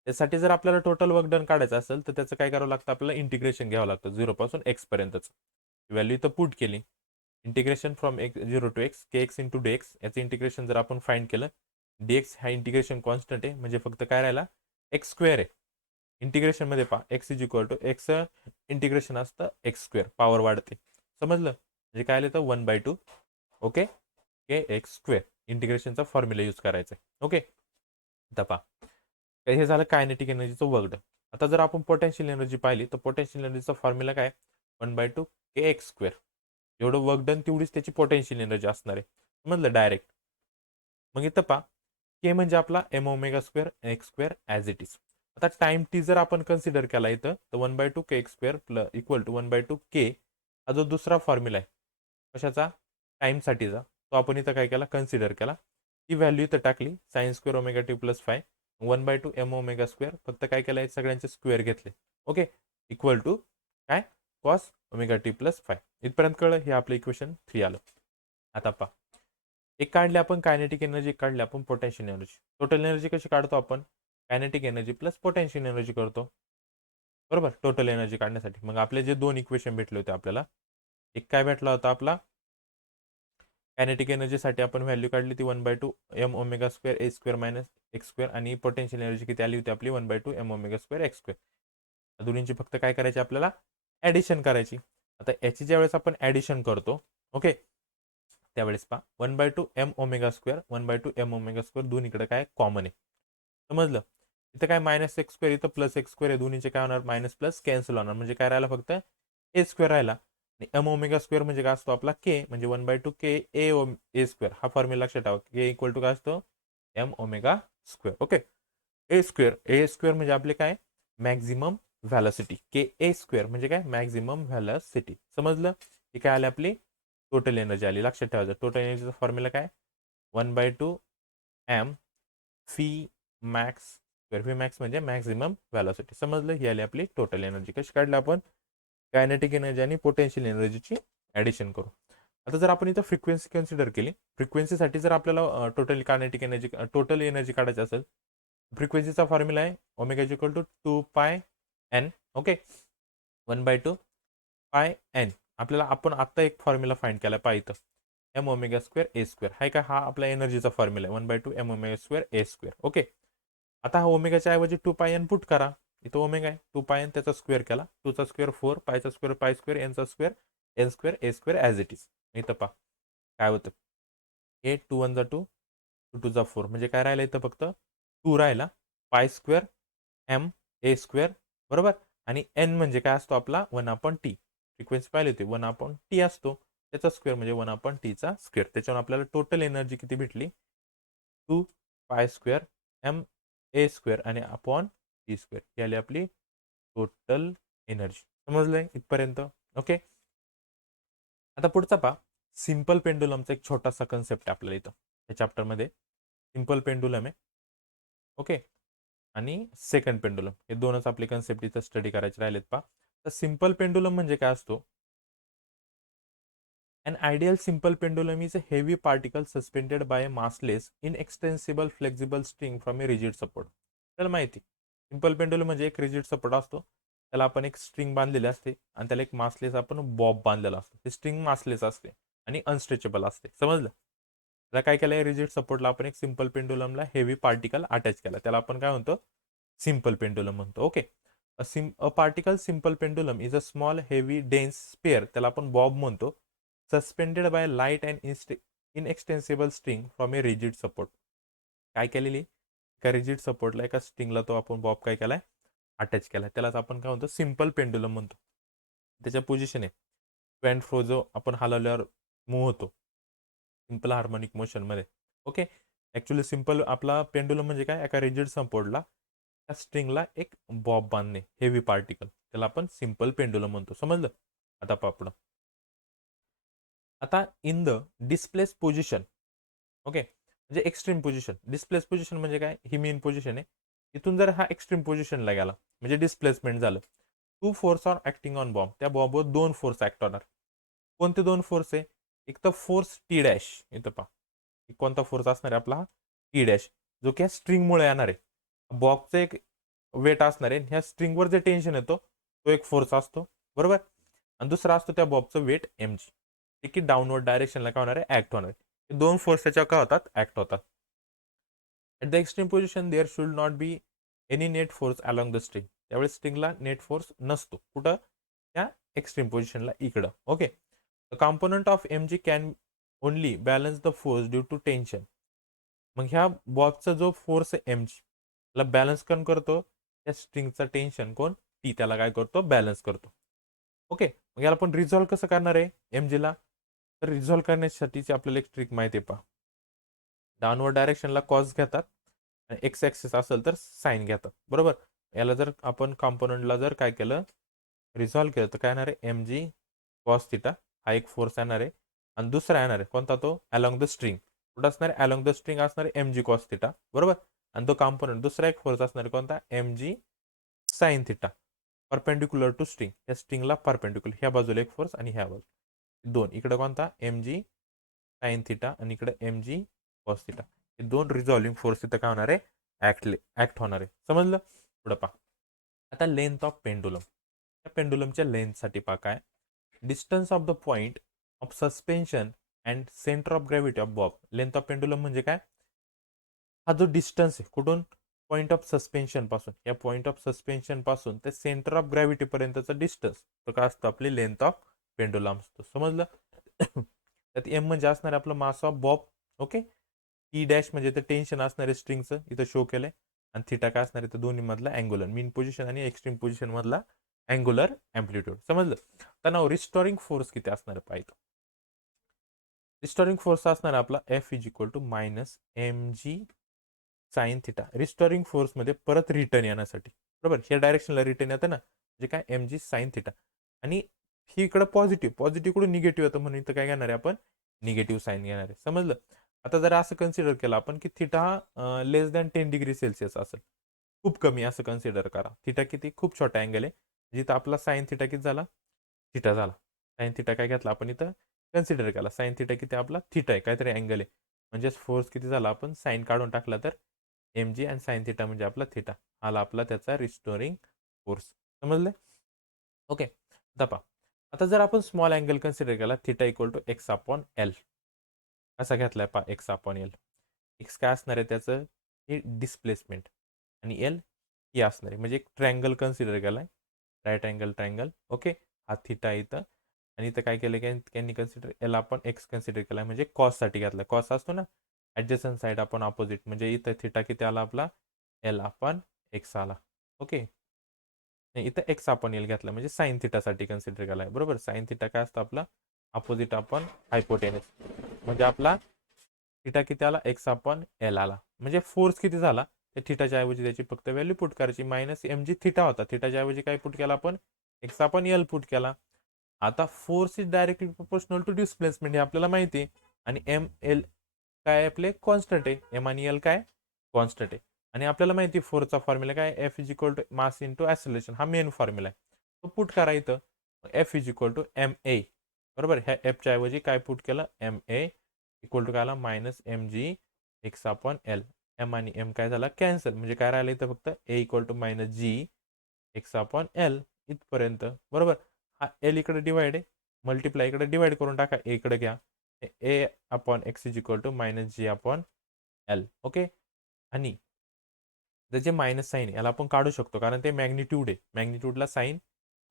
त्यासाठी जर आपल्याला टोटल वर्क डन काढायचं असेल तर त्याचं काय करावं लागतं? आपल्याला इंटिग्रेशन घ्यावं लागतं 0 पासून एक्स पर्यंतच. व्हॅल्यू इथं पुट केली. Integration from x 0 to x k x into d x. याचं इंटिग्रेशन जर आपण फाइंड केलं, डी एक्स हा इंटिग्रेशन कॉन्स्टंट आहे म्हणजे फक्त काय राहिला? एक्स स्क्वेअर आहे. इंटिग्रेशनमध्ये पहा x is equal to x integration असतं एक्स स्क्वेअर, पॉवर वाढते. समजलं? म्हणजे काय आलं तर 1/2 ओके के एक्स स्क्वेअर. इंटिग्रेशनचा फॉर्म्युला यूज करायचा आहे. ओके, आता पहा हे झालं कायनेटिक एनर्जीचं वर्क डन. आता जर आपण पोटेन्शियल एनर्जी पाहिली तर पोटेन्शियल एनर्जीचा फॉर्म्युला काय? 1/2 के एक्स स्क्वेअर. एवढं वर्क डन तेवढीच त्याची पोटेन्शियल एनर्जी असणार आहे. समजलं? डायरेक्ट. मग इथं पहा के म्हणजे आपला M omega square x square as it is. आता टाइम टी जर आपण कन्सिडर केला इथं तर 1/2 K x square plus equal to 1/2 K. हा जो दुसरा फॉर्म्युला आहे कशाचा? टाईमसाठीचा, तो आपण इथं काय केला? कन्सिडर केला. ती व्हॅल्यू इथं टाकली sine square omega T plus phi 1/2 m omega square. फक्त काय केलं? सगळ्यांचे स्क्वेअर घेतले. ओके, इक्वल टू काय? Cos omega T plus phi. इथपर्यंत कळलं? हे आपलं इक्वेशन 3 आलं. आता पहा एक काढले आपण कायनेटिक एनर्जी, काढली आपण पोटेन्शियल एनर्जी. टोटल एनर्जी कशी काढतो आपण? Kinetic energy plus potential energy करतो. बरोबर, टोटल एनर्जी काढण्यासाठी. मग आपले जे दोन इक्वेशन भेटले होते आपल्याला, एक काय भेटला होता आपला? कायनेटिक एनर्जीसाठी आपण व्हॅल्यू काढली ती 1/2 m omega square A square minus x square, आणि पोटेन्शियल एनर्जी किती आली होती आपली? 1/2 m omega square x square. दोन्हींची फक्त काय करायची आपल्याला? ॲडिशन करायची. आता याची ज्यावेळेस आपण ॲडिशन करतो ओके, त्यावेळेस पहा 1/2 m omega square 1/2 m omega square दोन्हीकडे काय कॉमन आहे. समजलं? इथं काय मायनस एक्स स्क्वेअर इथं प्लस एक्स स्क्वेअर आहे, दोन्हीचे काय होणार? मायनस प्लस कॅन्सल होणार म्हणजे काय राहिला? फक्त ए स्क्वेअर राहिला. आणि एम ओमेगा स्क्वेअर म्हणजे काय असतो आपला? के म्हणजे 1/2 के ए स्क्वेअर. हा फॉर्म्युला लक्षात ठेवा. के इक्वल टू काय असतो? M omega square. Okay, A square म्हणजे आपले काय? Maximum velocity. K A square म्हणजे काय? Maximum velocity. समजलं? ही काय आली आपली? टोटल एनर्जी आली. लक्षात ठेवायचं टोटल एनर्जीचा फॉर्म्युला काय? 1/2 m v max square. V max म्हणजे मॅक्झिमम व्हॅलॉसिटी. समजलं? ही आली आपली टोटल एनर्जी. कशी काढली आपण? कायनेटिक एनर्जी आणि पोटेन्शियल एनर्जीची ॲडिशन करू. आता जर आपण इथं फ्रिक्वेन्सी कन्सिडर केली, फ्रिक्वेन्सीसाठी जर आपल्याला total kinetic energy total energy काढायची असेल, फ्रिक्वेन्सीचा फॉर्म्युला आहे ओमेगा इज इक्वल टू 2 पाय एन. ओके, 1/2 पाय एन. आपल्याला आपण आत्ता एक फॉर्म्युला फाइंड केला पाय इथं, M omega square A square. हाय का? हा आपला एनर्जीचा फॉर्म्युला आहे 1/2 m omega square A square. Okay, आता हा ओमेगाच्या ऐवजी 2 पाय एन पुट करा. इथं ओमेगा आहे, 2 पाय एन त्याचा स्क्वेअर केला, 2चा स्क्वेअर 4, पायचा स्क्वेअर पाय स्क्वेअर, एनचा square N square A square as it is. इथं पहा काय होतं, ए 2 1 जा 2, 2 2 जा 4, म्हणजे काय राहिलं इथं फक्त 2 राहिला, पाय स्क्वेअर एम ए स्क्वेअर बरोबर. आणि एन म्हणजे काय असतो आपला 1/t. फ्रिक्वेन्सी पाहिली होती 1/t असतो, त्याचा स्क्वेअर म्हणजे 1/tचा स्क्वेअर. त्याच्यावर आपल्याला टोटल एनर्जी किती भेटली? 2 pi square m A square आणि अपॉन टी स्क्वेअर. ही आली आपली टोटल एनर्जी. समजलंय इथपर्यंत? ओके, आता पुढचा पहा, सिंपल पेंडुलमचा एक छोटासा कन्सेप्ट आहे आपल्याला इथं या चॅप्टरमध्ये. सिंपल पेंडुलम आहे. ओके, आणि सेकंड पेंडुलम, हे दोनच आपले कन्सेप्ट इथं स्टडी करायचे राहिलेत पहा. तर सिंपल पेंडुलम म्हणजे काय असतो? An ideal simple pendulum is a heavy particle suspended by a massless, inextensible, flexible string from a rigid support. त्याला माहिती, सिंपल पेंडुलम म्हणजे एक रिजिड सपोर्ट असतो, त्याला आपण एक स्ट्रिंग बांधलेली असते आणि त्याला एक मासलेस आपण बॉब बांधलेला असतो. ते स्ट्रिंग मासलेस असते आणि अनस्ट्रेचेबल असते. समजलं? त्याला काय केलंय, रिजिड सपोर्टला आपण एक सिंपल पेंडुलमला हेवी पार्टिकल अटॅच केला, त्याला आपण काय म्हणतो? सिंपल पेंडुलम म्हणतो. Okay, a particle simple pendulum is a small heavy dense sphere, त्याला आपण बॉब म्हणतो, suspended by light and inextensible string from a rigid support. काय केलेली? एका रिजिड सपोर्टला एका स्ट्रिंगला तो आपण बॉब काय केलाय? अटॅच केलाय. त्यालाच आपण काय म्हणतो? सिंपल पेंडुलम म्हणतो. त्याच्या पोझिशन आहे टू अँड फ्रो, जो आपण हलवल्यावर मूव्ह होतो सिंपल हार्मोनिक मोशनमध्ये. ओके, ॲक्च्युली सिंपल आपला पेंडुलम म्हणजे काय? एका रिजिड सपोर्टला त्या स्ट्रिंगला एक बॉब बांधणे, हेवी पार्टिकल, त्याला आपण सिंपल पेंडुलम म्हणतो. समजलं? आता आपण आता in the displace position. Okay, म्हणजे एक्स्ट्रीम पोझिशन. डिस्प्लेस पोझिशन म्हणजे काय? ही मेन पोझिशन आहे. इथून जर हा एक्स्ट्रीम पोझिशनला गेला म्हणजे डिस्प्लेसमेंट झालं. 2 फोर्स आर ऍक्टिंग ऑन बॉम्ब. त्या बॉम्बवर 2 फोर्स ऍक्ट होणार. कोणते 2 फोर्स आहे? एक तर फोर्स टी डॅश, इथं पहा कोणता फोर्स असणार आहे आपला? टी डॅश, जो की स्ट्रिंगमुळे येणार आहे. बॉक्सचं एक वेट असणार आहे, ह्या स्ट्रिंगवर जे टेन्शन येतो तो एक फोर्स असतो बरोबर. आणि दुसरा असतो त्या बॉबचं वेट एम जी, ते की डाऊनवर्ड डायरेक्शनला काय होणार आहे? ऍक्ट होणार आहे. 2 फोर्स त्याच्यावर काय होतात? ऍक्ट होतात. At the extreme position there should not be any net force along the string. त्यावेळेस स्ट्रिंगला नेट फोर्स नसतो. कुठं? त्या एक्स्ट्रीम पोझिशनला इकडं. Okay, the component of m g can only balance the force due to tension. मग ह्या बॉबचा जो फोर्स आहे एम जी, त्याला बॅलन्स कोण करतो? त्या स्ट्रिंगचा टेन्शन कोण? टी, त्याला काय करतो? बॅलन्स करतो. ओके, मग याला आपण रिझॉल्व्ह कसं करणार आहे एम जीला? तर रिझॉल्व्ह करण्यासाठीची आपल्याला एक ट्रिक माहिती आहे पहा. डाऊनवर्ड डायरेक्शनला कॉस घेतात आणि एक्स ॲक्सिस असेल तर साईन घेतात बरोबर. याला जर आपण कॉम्पोनंटला जर काय केलं, रिझॉल्व्ह केलं, तर काय येणार आहे? एम जी कॉस थिटा हा एक फोर्स येणार आहे आणि दुसरा येणार आहे कोणता? तो अलॉंग द स्ट्रिंग. कुठं असणार आहे? अलॉंग द स्ट्रिंग असणार आहे एम जी कॉस थिटा बरोबर. आणि तो कॉम्पोनंट दुसरा एक फोर्स असणार आहे कोणता? M G sine theta, perpendicular to string. या स्ट्रिंगला परपेंडिक्युलर, ह्या बाजूला एक फोर्स आणि ह्या बाजूला दोन. इकडे कोणता? एम जी साईन थिटा आणि इकडे एम जी कॉस थिटा. हे दोन रिझॉल्विंग फोर्स इथं काय होणार आहे? ऍक्ट होणार आहे. समजलं? पुढं पहा. आता लेंथ ऑफ पेंडुलम. त्या पेंडुलमच्या लेंथसाठी पहा काय, distance of the point of suspension and centre of gravity of Bob. Length of pendulum म्हणजे काय? हा जो डिस्टन्स आहे कुठून? पॉईंट ऑफ सस्पेन्शन पासून, या पॉईंट ऑफ सस्पेन्शन पासून ते सेंटर ऑफ ग्रॅव्हिटी पर्यंतचा डिस्टन्स, तो काय असतो? आपली लेंथ ऑफ पेंडुलम असतो. समजलं? त्यात एम म्हणजे असणार आपलं mass of Bob. Okay, T dash म्हणजे ते टेन्शन असणार आहे स्ट्रिंगचं, इथं शो केलंय. आणि थिटा काय असणार आहे? तर दोन्ही मधला अँग्युलर मीन पोझिशन आणि एक्स्ट्रीम पोझिशन मधला अँग्युलर अँप्लिट्यूड. समजलं? तर नाव रिस्टोरिंग फोर्स किती असणार आहे पाहिजे. रिस्टोरिंग फोर्स असणार आपला F is equal to minus M G sine theta. Restoring फोर्समध्ये परत रिटर्न येण्यासाठी बरोबर, ह्या डायरेक्शनला रिटर्न येतं ना, म्हणजे काय? एम जी साईन थिटा. आणि ही इकडं पॉझिटिव्ह, पॉझिटिव्हकडून निगेटिव्ह येतं म्हणून इथं काय घेणार आहे आपण? निगेटिव्ह साईन घेणार आहे. समजलं? आता जर असं कन्सिडर केलं आपण की थिटा लेस दॅन 10 डिग्री सेल्सिअस असेल, खूप कमी असं कन्सिडर करा. थिटा किती खूप छोटा अँगल आहे. जिथं आपला साइन थिटा किती झाला? थिटा झाला. साइन थिटा काय घेतला आपण इथं कन्सिडर केला. साइन थिटा किती आपला थिटा आहे काहीतरी अँगल आहे. म्हणजेच फोर्स किती झाला आपण साइन काढून टाकला तर mg आणि साइन थिटा म्हणजे आपला थिटा. आला आपला त्याचा रिस्टोरिंग फोर्स. समजले? ओके. आता पहा. आता जर आपण स्मॉल अँगल कन्सिडर केला theta equal to x upon l. कसा घेतलाय पहा एक्स अपॉन एल. एक्स काय असणार आहे त्याचं हे डिस्प्लेसमेंट आणि एल ही असणार आहे. म्हणजे एक ट्रायंगल कन्सिडर केलाय. Right angle triangle. ओके. हा थिटा इथं आणि इथं काय केलं की त्यांनी कन्सिडर एल आपण एक्स कन्सिडर केला म्हणजे कॉससाठी घेतला. कॉस असतो ना ॲडजस्टंट साईड आपण ऑपोजिट म्हणजे इथं थिटा किती आला आपला एल आपण एक्स आला. ओके. इथं एक्स आपण एल घेतला म्हणजे साइन थिटासाठी कन्सिडर केला आहे बरोबर. साइन थिटा काय असतं आपला अपोजिट आपण हायपोटेनस म्हणजे आपला थिटा किती आला एक्स आपण एल आला म्हणजे फोर्स किती झाला त्या थिटाच्या ऐवजी त्याची फक्त व्हॅल्यू पुट करायची मायनस एम जी थिटा होता थिटाच्या ऐवजी काय पुट केला आपण एक्स आपण एल पुट केला. आता force is directly proportional to displacement हे आपल्याला माहिती आहे आणि एम एल काय आपले कॉन्स्टंट आहे एम आणि एल काय कॉन्स्टंट आहे आणि आपल्याला माहिती आहे फोर्सचा फॉर्म्युला काय F is equal to mass into acceleration हा मेन फॉर्म्युला आहे तो पुट करा इथं F is equal to m a बरोबर ह्या एफच्या ऐवजी काय पुट केलं एम ए इक्वल टू काय आला minus M G X upon L. M आणि एम काय झाला कॅन्सल म्हणजे काय राहिलं इथं फक्त A equal to minus G X upon L इथपर्यंत बरोबर. हा एल इकडे डिवाइड आहे मल्टिप्लाय इकडे डिवाइड करून टाका ए इकडे घ्या A upon X is equal to minus G upon L. Okay. आणि त्याचे मायनस साईन याला आपण काढू शकतो कारण ते मॅग्निट्यूड आहे मॅग्निट्यूडला साईन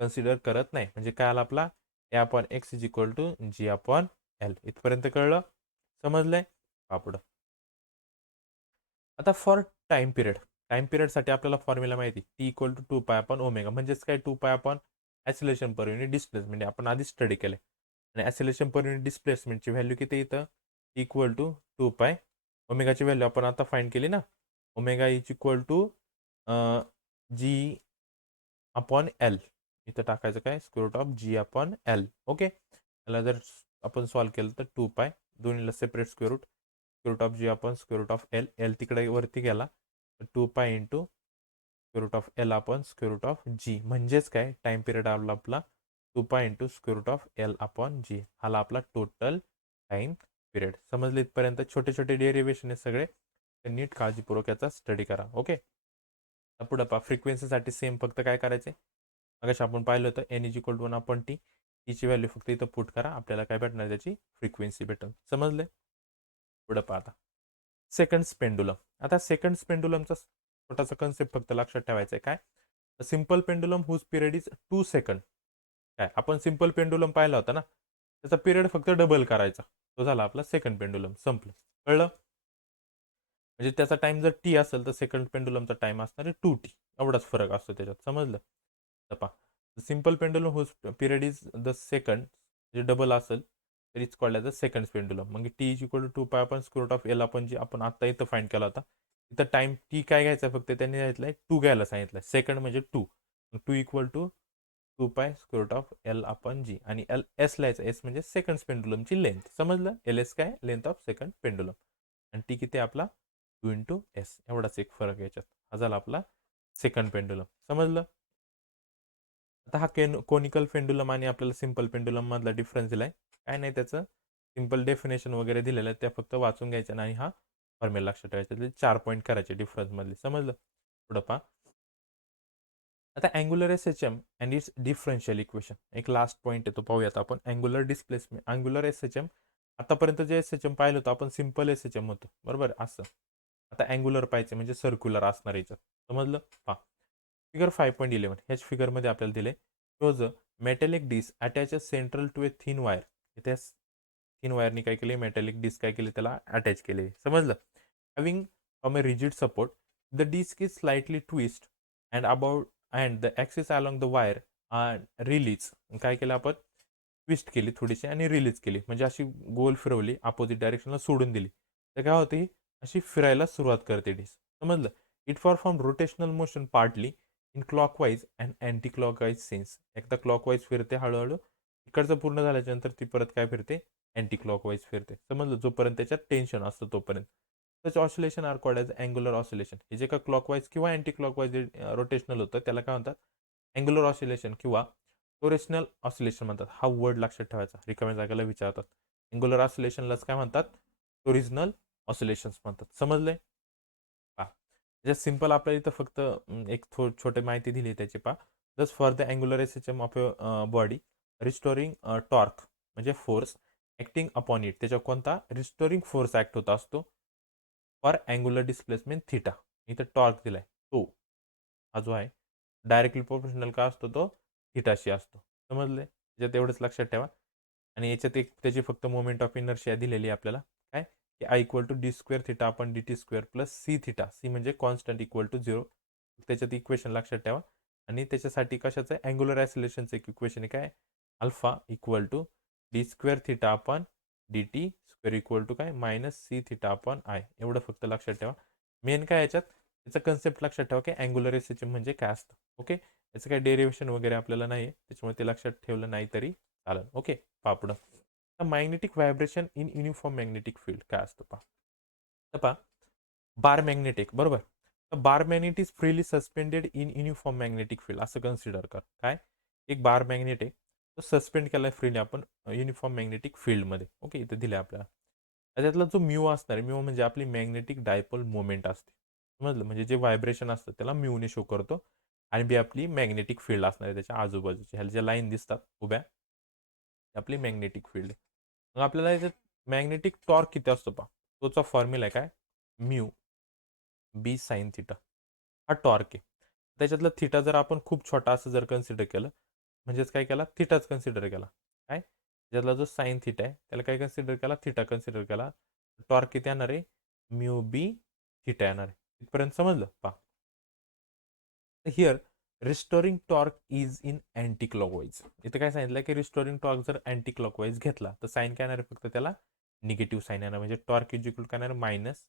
कन्सिडर करत नाही म्हणजे काय आला आपला A upon X is equal to G upon L. इथपर्यंत कळलं समजलंय पुढं. आता फॉर टाइम पिरियडसाठी आपल्याला फॉर्म्युला माहिती T equal to 2 pi upon omega म्हणजेच काय 2 pi upon acceleration per unit displacement आपण आधी स्टडी केले आणि ॲसिलेशन पर युनिट डिस्प्लेसमेंटची व्हॅल्यू किती इथं इक्वल टू 2 पाय ओमेगाची व्हॅल्यू आपण आता फाइंड केली ना omega is equal to G upon L इथं टाकायचं काय square root of G upon L. Okay. याला जर आपण सॉल्व्ह केलं तर 2 पाय दोन्हीला separate square root of G upon square root of L L तिकडे वरती गेला 2 pi into square root of L upon square root of G म्हणजेच काय टाइम पिरियड आला आपला 2 pi into square root of L upon जी आला आपला टोटल टाइम पिरियड. समजले इथपर्यंत छोटे छोटे डेरिवेशन आहे सगळे नीट काळजीपूर्वक याचा स्टडी करा. ओके. पुढं पहा फ्रिक्वेन्सीसाठी सेम फक्त काय करायचे मगाशी आपण पाहिलं होतं n is equal to 1 upon T टीची व्हॅल्यू फक्त इथं पुट करा आपल्याला काय भेटणार त्याची फ्रिक्वेन्सी भेटेल. समजले. पुढं पहा आता सेकंड पेंडुलम. आता सेकंड पेंडुलमचा छोटासा कन्सेप्ट फक्त लक्षात ठेवायचा आहे काय simple pendulum whose period is 2 second. काय आपण सिम्पल पेंडुलम पाहिला होता ना त्याचा पिरियड फक्त डबल करायचा तो झाला आपला सेकंड पेंडुलम संपलं. कळलं. म्हणजे त्याचा टाइम जर टी असेल तर सेकंड पेंडुलमचा टाइम असणार आहे 2t एवढाच फरक असतो त्याच्यात. समजलं. तर पहा simple pendulum whose period is the second जे डबल असेल तर it's called as the second pendulum मग T is equal to 2 pi आपण स्क्वेअर रूट ऑफ एल आपण जी आपण आता इथं फाइंड केला होता इथं टाइम टी काय घ्यायचा फक्त त्यांनी सांगितलंय 2 घ्यायला सांगितलंय सेकंड म्हणजे 2 2 equal to 2 pi square root of L आपण जी आणि एल एस लिहायचं एस म्हणजे सेकंड पेंडुलमची लेंथ. समजलं. एल एस काय लेंथ ऑफ सेकंड पेंडुलम आणि टी किती आपला 2 इंटू एस एवढाच एक फरक याच्यात हा झाला आपला सेकंड पेंडुलम. समजलं. आता हा कोनिकल पेंडुलम आणि आपल्याला सिम्पल पेंडुलम मधला डिफरन्स दिलाय काय नाही त्याचं सिम्पल डेफिनेशन वगैरे दिलेलं आहे त्या फक्त वाचून घ्यायचं आणि हा फॉर्म्युला लक्षात ठेवायचा 4 पॉईंट करायचे डिफरन्स मधले. समजलं. पुढं पहा आता angular S H M and its differential equation एक लास्ट पॉईंट आहे तो पाहूयात आपण angular displacement angular S H M आतापर्यंत जे एस एच एम पाहिलं होतं आपण सिम्पल एस एच एम होतं बरोबर असं आता अँग्युलर पाहिजे म्हणजे सर्क्युलर असणार याच्यात. समजलं. पहा फिगर 5.11 ह्याच फिगरमध्ये आपल्याला दिले shows metallic disc attach central to a thin wire इथे थिन वायरनी काय केले मेटॅलिक डिस्क काय केले त्याला अटॅच केले. समजलं. Having from a rigid support the disc is slightly twist and about and the axis along the wire release काय केलं आपण ट्विस्ट केली थोडीशी आणि रिलीज केली म्हणजे अशी गोल फिरवली अपोजिट डायरेक्शनला सोडून दिली तर काय होते अशी फिरायला सुरुवात करते डिस्क. समजलं. It perform rotational motion partly in clockwise and anti clockwise sense एकदा क्लॉकवाईज फिरते हळूहळू इकडचं पूर्ण झाल्याच्या नंतर ती परत काय फिरते अँटी क्लॉकवाईज फिरते. समजलं. जोपर्यंत त्याच्यात टेन्शन असतं तोपर्यंत such oscillation are called as angular oscillation. हे जे का क्लॉकवाईज किंवा अँटी क्लॉकवाईज रोटेशनल होतं त्याला काय म्हणतात, अँग्युलर ऑसिलेशन किंवा टोरेशनल ऑसिलेशन म्हणतात. हा वर्ड लक्षात ठेवायचा, रिकाम्या जागेला विचारतात. अँग्युलर ऑसिलेशनलाच काय म्हणतात, टोरिजनल ऑसिलेशन्स म्हणतात. समजलंय? पहा, त्याच्यात सिंपल आपल्याला इथं फक्त एक छोटी माहिती दिली त्याची. पहा, just for the angular system of body restoring torque म्हणजे फोर्स ॲक्टिंग अपॉन इट. त्याच्यावर कोणता रिस्टोरिंग फोर्स ॲक्ट होत असतो फॉर अँग्युलर डिस्प्लेसमेंट थिटा. इथं टॉर्क दिलाय तो, हा जो आहे डायरेक्टली प्रोपोर्शनल का असतो, तो थिटाशी असतो. समजले? त्याच्यात एवढंच लक्षात ठेवा. आणि याच्यात एक त्याची फक्त मोमेंट ऑफ इनर्शिया दिलेली आहे आपल्याला. काय की I equal to D square theta आपण D T square plus C theta. C म्हणजे कॉन्स्टंट इक्वल टू 0. त्याच्यात इक्वेशन लक्षात ठेवा. आणि त्याच्यासाठी कशाचं आहे, अँग्युलर ॲसिलेशनचं एक इक्वेशन आहे. काय, alpha equal to D square theta आपण D T square equal to काय मायनस सी थिटा आपण आय. एवढं फक्त लक्षात ठेवा. मेन काय याच्यात त्याचा कन्सेप्ट लक्षात ठेवा की अँग्युलर एसिस्टम म्हणजे काय असतं. ओके, याचं काही डेरिवेशन वगैरे आपल्याला नाही आहे, त्याच्यामुळे ते लक्षात ठेवलं नाही तरी चालेल. ओके, पहा पुढं. Magnetic vibration in uniform magnetic field काय असतं पहा. तर पहा, बार मॅग्नेटिक बरोबर. तर bar magnet is freely suspended in uniform magnetic field असं कन्सिडर कर. काय, एक बार मॅग्नेट आहे तो सस्पेंड केलाय फ्रीली आपण युनिफॉर्म मॅग्नेटिक फील्डमध्ये. ओके, इथे दिले आपल्याला. त्याच्यातला जो म्यू असणार आहे, म्यू म्हणजे आपली मॅग्नेटिक डायपोल मोमेंट असते. समजलं, म्हणजे जे व्हायब्रेशन असतं त्याला म्यूने शो करतो. आणि बी आपली मॅग्नेटिक फील्ड असणार आहे त्याच्या आजूबाजूची, ह्याला ज्या लाईन दिसतात उभ्या आपली मॅग्नेटिक फील्ड आहे. मग आपल्याला याच्यात मॅग्नेटिक टॉर्क किती असतो पहा, तोचा फॉर्म्युला आहे काय, म्यू बी साइन थिटा. हा टॉर्क आहे. त्याच्यातला थिटा जर आपण खूप छोटा असं जर कन्सिडर केलं, म्हणजेच काय केला, थिटाच कन्सिडर केला. काय, त्याच्यातला जो साइन थिटा आहे त्याला काय कन्सिडर केला, थिटा कन्सिडर केला. टॉर्क किती येणार आहे, म्यू बी थिटा येणार आहे. इथपर्यंत समजलं पहा. Here restoring torque is in anti clockwise. इथे काय सांगितलं की रिस्टोरिंग टॉर्क जर अँटी क्लॉकवाईज घेतला तर साईन काय येणार आहे, फक्त त्याला निगेटिव्ह साईन येणार. म्हणजे टॉर्क इज इक्वल काय येणार, मायनस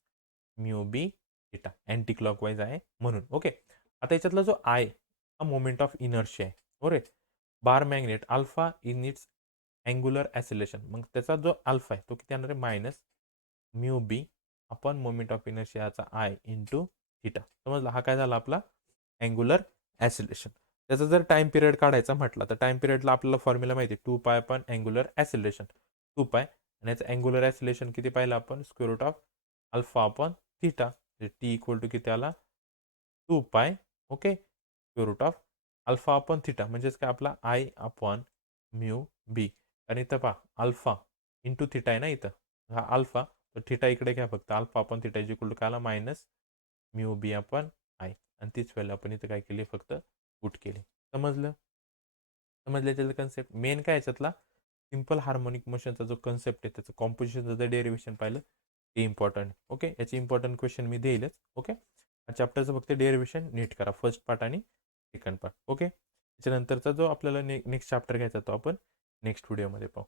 म्यू बी थिटा. अँटी क्लॉकवाईज आहे म्हणून. ओके, आता याच्यातला जो आय हा मोमेंट ऑफ इनर्शिया आहे बरोबर. Bar magnet alpha in its angular acceleration. मग त्याचा जो अल्फा आहे तो किती येणार आहे, मायनस म्यू बी आपण मोमेंट ऑफ इनर्शियाचा आय इंटू थिटा. समजला, हा काय झाला आपला अँग्युलर ॲसिलेशन. त्याचा जर टाइम पिरियड काढायचा म्हटला तर टाइम पिरियडला आपल्याला फॉर्म्युला माहिती आहे, 2 पाय आपण अँग्युलर ॲसिलेशन 2 पाय. आणि याचं अँग्युलर ॲसिलेशन किती पाहिलं आपण, square root of alpha upon theta. T equal to किती आला, 2 pi. Okay, square root of alpha upon theta म्हणजेच काय आपला आय अपॉन म्यू बी. आणि इथं पहा अल्फा इंटू थिटा आहे ना, इथं हा अल्फा, तर थिटा इकडे घ्या फक्त. Alpha upon theta is equal to काय आला, minus mu B upon I. आणि तीच व्हॅल्यू आपण इथं काय केली, फक्त पुट केली. समजलं, समजलं त्याचं कन्सेप्ट. मेन काय याच्यातला सिंपल हार्मोनिक मोशनचा जो कन्सेप्ट आहे त्याचं कॉम्पोजिशनचं जर डेरिवेशन पाहिलं ते इम्पॉर्टंट. ओके, याचे इम्पॉर्टंट क्वेश्चन मी देईलच. ओके, चॅप्टरचं फक्त डेरिवेशन नीट करा, फर्स्ट पार्ट आणि सेकंड पार्ट. ओके, त्याच्यानंतरचा जो आपल्याला नेक्स्ट चॅप्टर घ्यायचा तो आपण नेक्स्ट व्हिडिओमध्ये पाहू.